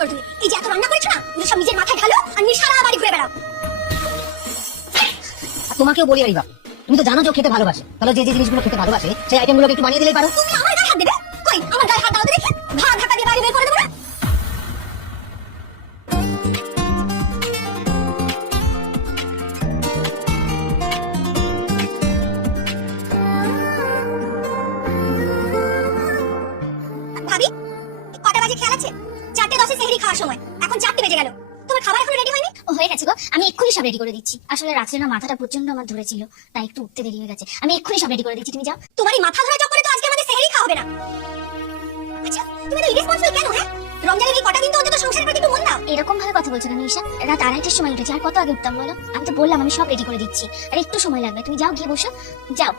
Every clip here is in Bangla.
করো তুমি? এই যে এত রান্না করেছো না, তুমি সব নিজের মাথায় ঢালো আর নিয়ে সারা বাড়ি ঘুরে বেড়াও। আর তোমাকেও বলি আরিবা, তুমি তো জানো যে ও খেতে ভালোবাসে, তাহলে যে যে জিনিসগুলো খেতে ভালোবাসে সেই আইটেমগুলোকে একটু বানিয়ে দিলেই পারো। তুমি আমার গায়ে হাত দেবে? কই আমার গায়ে হাত দাও তো দেখি, ঘা ধাক্কা দিয়ে বাইরে বের করে দেবো না। ভাবি, কটা বাজে খেয়াল আছে? 4:10 সেহরি খাওয়ার সময়, এখন 4টে বেজে গেল। তোমার খাবার এখনো রেডি হয়নি? ও হয়ে গেছে গো, আমি এক্ষুনি সব রেডি করে দিচ্ছি। আসলে রাত্রে না মাথাটা প্রচন্ড আমার ধরেছিল, তাই একটু উঠতে দেরি হয়ে গেছে। আমি এক্ষুনি সব রেডি করে দিচ্ছি, তুমি যাও। তোমার এই মাথা ধরা চক্করে তো আজকে আমাদের সেহরি খাওয়া হবে না। আচ্ছা, তুমি তো ইরেসপন্সিবল কেন? হ্যাঁ, রমজানের এই কটা দিন তো অন্তত সংসারের প্রতি একটু মন দাও। এরকম ভাবে কথা বলছো না নিশা, রাত 2:30টার সময় উঠেছি, আর কত আগে উঠতাম বলো? আমি তো বললাম আমি সব রেডি করে দিচ্ছি, আর একটু সময় লাগবে। তুমি যাও, গিয়ে বসো, যাও।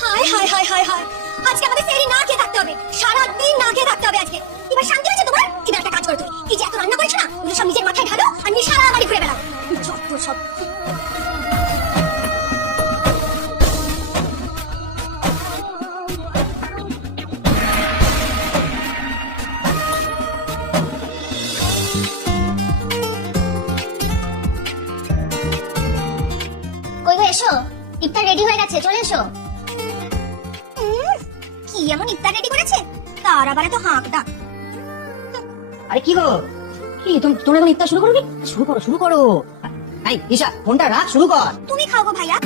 হায় হায় হায় হায় হায়, আজকে আমাদের সেহরি না খেয়ে থাকতে হবে, সারা দিন না খেয়ে থাকতে হবে আজকে। এবার শান্তি হয়েছে তোমার? এবার একটা কাজ করো তুমি, এই যে এত রান্না করেছো না, ওগুলো সব নিজের মাথায় ঢালো আর নিয়ে সারা বাড়ি ঘুরে বেড়াও। যত সব। কই গো, এসো, ইফতার রেডি হয়ে গেছে, চলে এসো। কি এমন ইফতার রেডি করেছে? তার আবার এত হাঁক ডাক। আরে কি গো, কি তোমরা এখন ইফতার শুরু করো? শুরু করো। এই ঈশা, ফোনটা রাখ, শুরু কর। তুমি খাও গো ভাইয়া,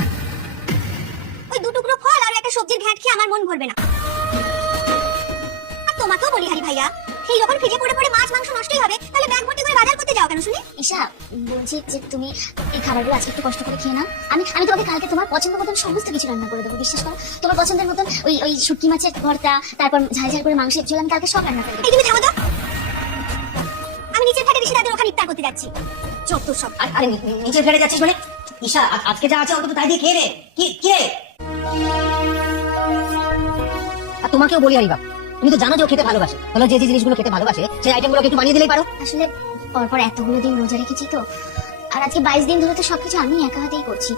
ওই 2 টুকরো ফল আর একটা সবজির ঘ্যাট খেয়ে আমার মন ভরবে না। আর তোমাকেও বলি হারি ভাইয়া, সেই যখন ফ্রিজে পড়ে পড়ে মাছ মাংস নষ্টই হবে, তাহলে ব্যাগ ভর্তি করে বাজার করতে যাও কেন শুনি? ঈশা, বলছি যে তুমি এই খাবারগুলো আজকে একটু কষ্ট করে খেয়ে নাও। আমি তোমাকে কালকে তোমার পছন্দ মতন সমস্ত কিছু রান্না করে দেবো, বিশ্বাস করো। তোমার পছন্দের মতন ওই শুটকি মাছের ভর্তা, তারপর ঝাল ঝাল করে মাংসের ঝোল, আমি কালকে সব রান্না করে দেবো। এই তুমি থামো তো, আমি নিচের ফ্ল্যাটে ঋষি দাদের ওখানে ইফতার করতে যাচ্ছি। যত সব। আরে নিচে ফেলে যাচ্ছিস মানে? ঈশা, আজকে যা আছে অন্তত তাই দিয়ে খেয়ে নে। কি রে? আর তোমাকেও বলি আরিবা, তুমি তো জানো যে ও খেতে ভালোবাসে, তাহলে যে যে জিনিসগুলো খেতে ভালোবাসে সেই আইটেমগুলোকে একটু বানিয়ে দিলেই পারো। আসলে পরপর এতগুলো দিন রোজা রেখেছি তো, আর আজকে 22 দিন ধরে তো সবকিছু আমি একা হাতেই করছি।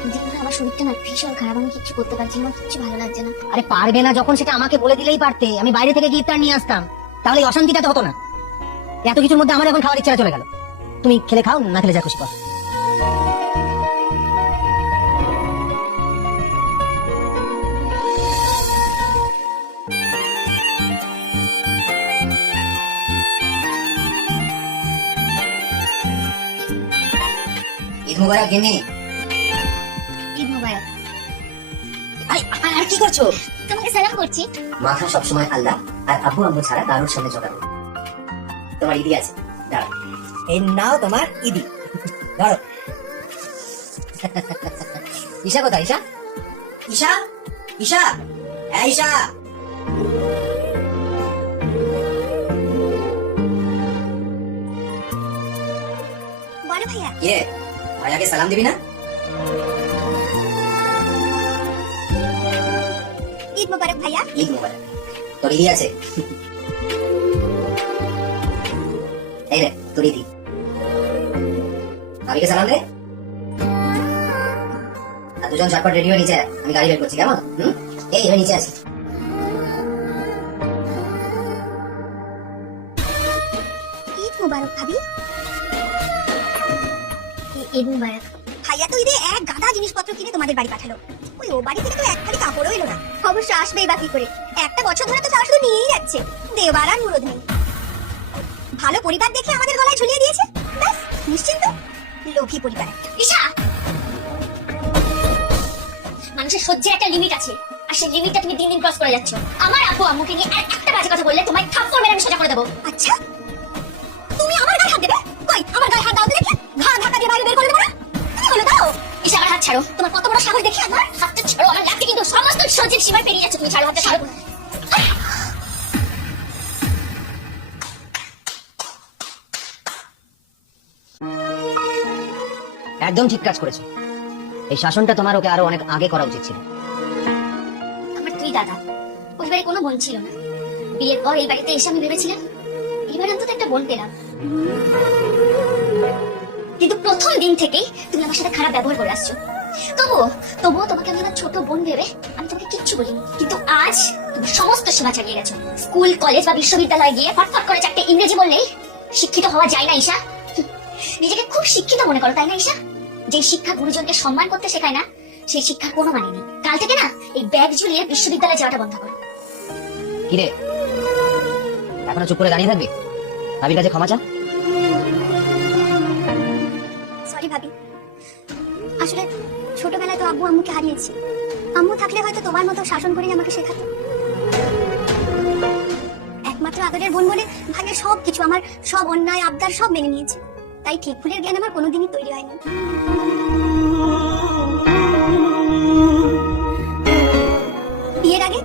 দুদিন ধরে আমার শরীরটা না ভীষণ খারাপ, আমি কিচ্ছু করতে পারছি না, কিচ্ছু ভালো লাগছে না। আরে পারবে না যখন, সেটা আমাকে বলে দিলেই পারতে, আমি বাইরে থেকে গিয়ে ইফতার নিয়ে আসতাম, তাহলে এই অশান্তিটা তো হতো না। এত কিছুর মধ্যে আমার এখন খাওয়ার ইচ্ছা চলে গেল। তুমি খেলে খাও, না খেলে যা খুশি কর। ঈদ মুবারক গিন্নি। ঈদ মোবারক। আর কি করছো? তোমাকে সালাম করছি। মাথা সবসময় আল্লাহ আর আব্বু আম্মু ছাড়া কারোর সামনে ঝোঁকানো। তোমার ঈদি আছে, দাঁড়াও। এই নাও তোমার ঈদি, ধরো। ঈশা কোথায়? ঈশা, ঈশা, ঈশা, এই ঈশা। বলো ভাইয়া। কে ভাইয়াকে সালাম দিবি না? ঈদ মোবারক ভাইয়া। ঈদ মোবারক। তোর ঈদি আছে? এই রে তোর ঈদি। ভাবিকে সালাম দে। আর দুজন ঝটপট রেডি হয়ে নিচে আয়, আমি গাড়ি বের করছি, কেমন? এই এবার নিচে আছি। ঈদ মোবারক ভাবি। ঈদ মোবারক। ভাইয়া তো ঈদে এক গাদা জিনিসপত্র কিনে তোমাদের বাড়ি পাঠালো। ওই ও বাড়ি থেকে তো এক খালি কাপড়ও এলো না। অবশ্য আসবেই বাকি করে, একটা বছর ধরে তো তারা শুধু নিয়েই যাচ্ছে, দেবার আর মুরদ নেই। ভালো পরিবার দেখে আমাদের গলায় ঝুলিয়ে দিয়েছে, ব্যাস নিশ্চিন্ত। লোভী পরিবার। ঈশা, মানুষের সহ্যের একটা লিমিট আছে, আর সেই লিমিটটা তুমি দিন দিন ক্রস করে যাচ্ছ। আমার আব্বু আম্মুকে নিয়ে আর একটা বাজে কথা বললে তোমায় থাপ্পড় মেরে আমি সোজা করে দেবো। আচ্ছা, তুমি আমার গায়ে হাত দেবে? কই আমার গায়ে হাত দাও তো দেখি, ঘা ধাক্কা দিয়ে বাইরে বের করে দেবো না। তুমি বলে দাও। ঈশা, আমার হাত ছাড়ো। তোমার কত বড় সাহস দেখি আমার। হাতটা ছাড়ো, আমার লাগছে কিন্তু সমস্ত সহ্যের সীমা পেরিয়ে যাচ্ছে। তুমি ছাড়ো, হাতটা ছাড়ো। একদম ঠিক কাজ করেছো। এই শাসনটা তোমার ওকে আরো অনেক আগে করা উচিত ছিল। আমার তুই দাদা, পরিবারে কোনো বোন ছিল না। বিয়ের পর এই বাড়িতে এসে আমি ভেবেছিলাম এবার অন্তত একটা বোন পেলাম, কিন্তু প্রথম দিন থেকেই তুমি আমার সাথে খারাপ ব্যবহার করে আসছো। তবুও তোমাকে আমি আমার ছোট বোন ভেবে আমি তোমাকে কিচ্ছু বলিনি, কিন্তু আজ আজ তুমি সমস্ত সীমা ছাড়িয়ে গেছো। স্কুল কলেজ বা বিশ্ববিদ্যালয়ে গিয়ে ফটফট করে 4টে ইংরেজি বললেই শিক্ষিত হওয়া যায় না ঈশা। নিজেকে খুব শিক্ষিত মনে করো তাই না ঈশা? যে শিক্ষা গুরুজনকে সম্মান করতে শেখায় না, সেই শিক্ষার কোনো মানে নেই। কাল থেকে না এই ব্যাগ ঝুলিয়ে বিশ্ববিদ্যালয়ে যাওয়াটা বন্ধ করো। কিরে এখনো চুপ করে দাঁড়িয়ে থাকবি? ভাবির কাছে ক্ষমা চা। সরি ভাবি, আসলে ছোটবেলায় তো আব্বু আম্মুকে হারিয়েছি। আম্মু থাকলে হয়তো তোমার মতো শাসন করেই আমাকে শেখাতো। একমাত্র আদরের বোন বলে ভাগ্যের সব কিছু, আমার সব অন্যায় আবদার সব মেনে নিয়েছে। তাই ঠিক ভুলের জ্ঞান আমার কোনোদিনই তৈরি হয়নি। বিয়ের আগে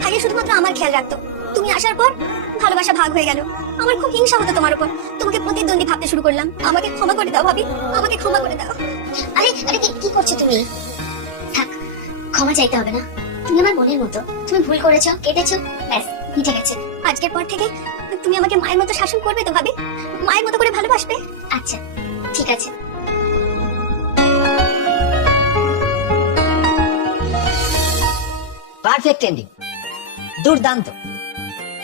ভাগ্য শুধুমাত্র আমার খেয়াল রাখতো। তুমি আসার পর ভালোবাসা ভাগ হয়ে গেল। আমার খুব হিংসা হতো তোমার উপর। তোমাকে প্রতিদ্বন্দ্বী ভাবতে শুরু করলাম। আমাকে ক্ষমা করে দাও ভাবি, আমাকে ক্ষমা করে দাও। আরে আরে কি করছো তুমি? থাক, ক্ষমা চাইতে হবে না। তুমি আমার বোনের মতো, তুমি ভুল করেছো, কেটেছো, ব্যাস মিটে গেছে। আজকের পর থেকে তুমি আমাকে মায়ের মতো শাসন করবে তো ভাবি? মায়ের মতো করে ভালোবাসবে? আচ্ছা ঠিক আছে। পারফেক্ট এন্ডিং, দুর্দান্ত।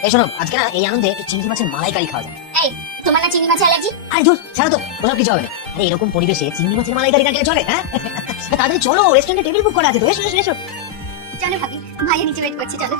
এই শোনো, আজকে না এই আনন্দে একটু চিংড়ি মাছের মালাইকারি খাওয়া যায়। এই, তোমার না চিংড়ি মাছ অ্যালার্জি? আরে ধুর, ছাড়ো তো, ওসব কিছু হবে না। আরে এরকম পরিবেশে চিংড়ি মাছের মালাইকারি না খেলে চলে? হ্যাঁ তাড়াতাড়ি চলো, রেস্টুরেন্টে টেবিল বুক করা আছে তো। এসো এসো এসো। চলো ভাবি, ভাইয়ের নিচে ওয়েট করছি, চলো।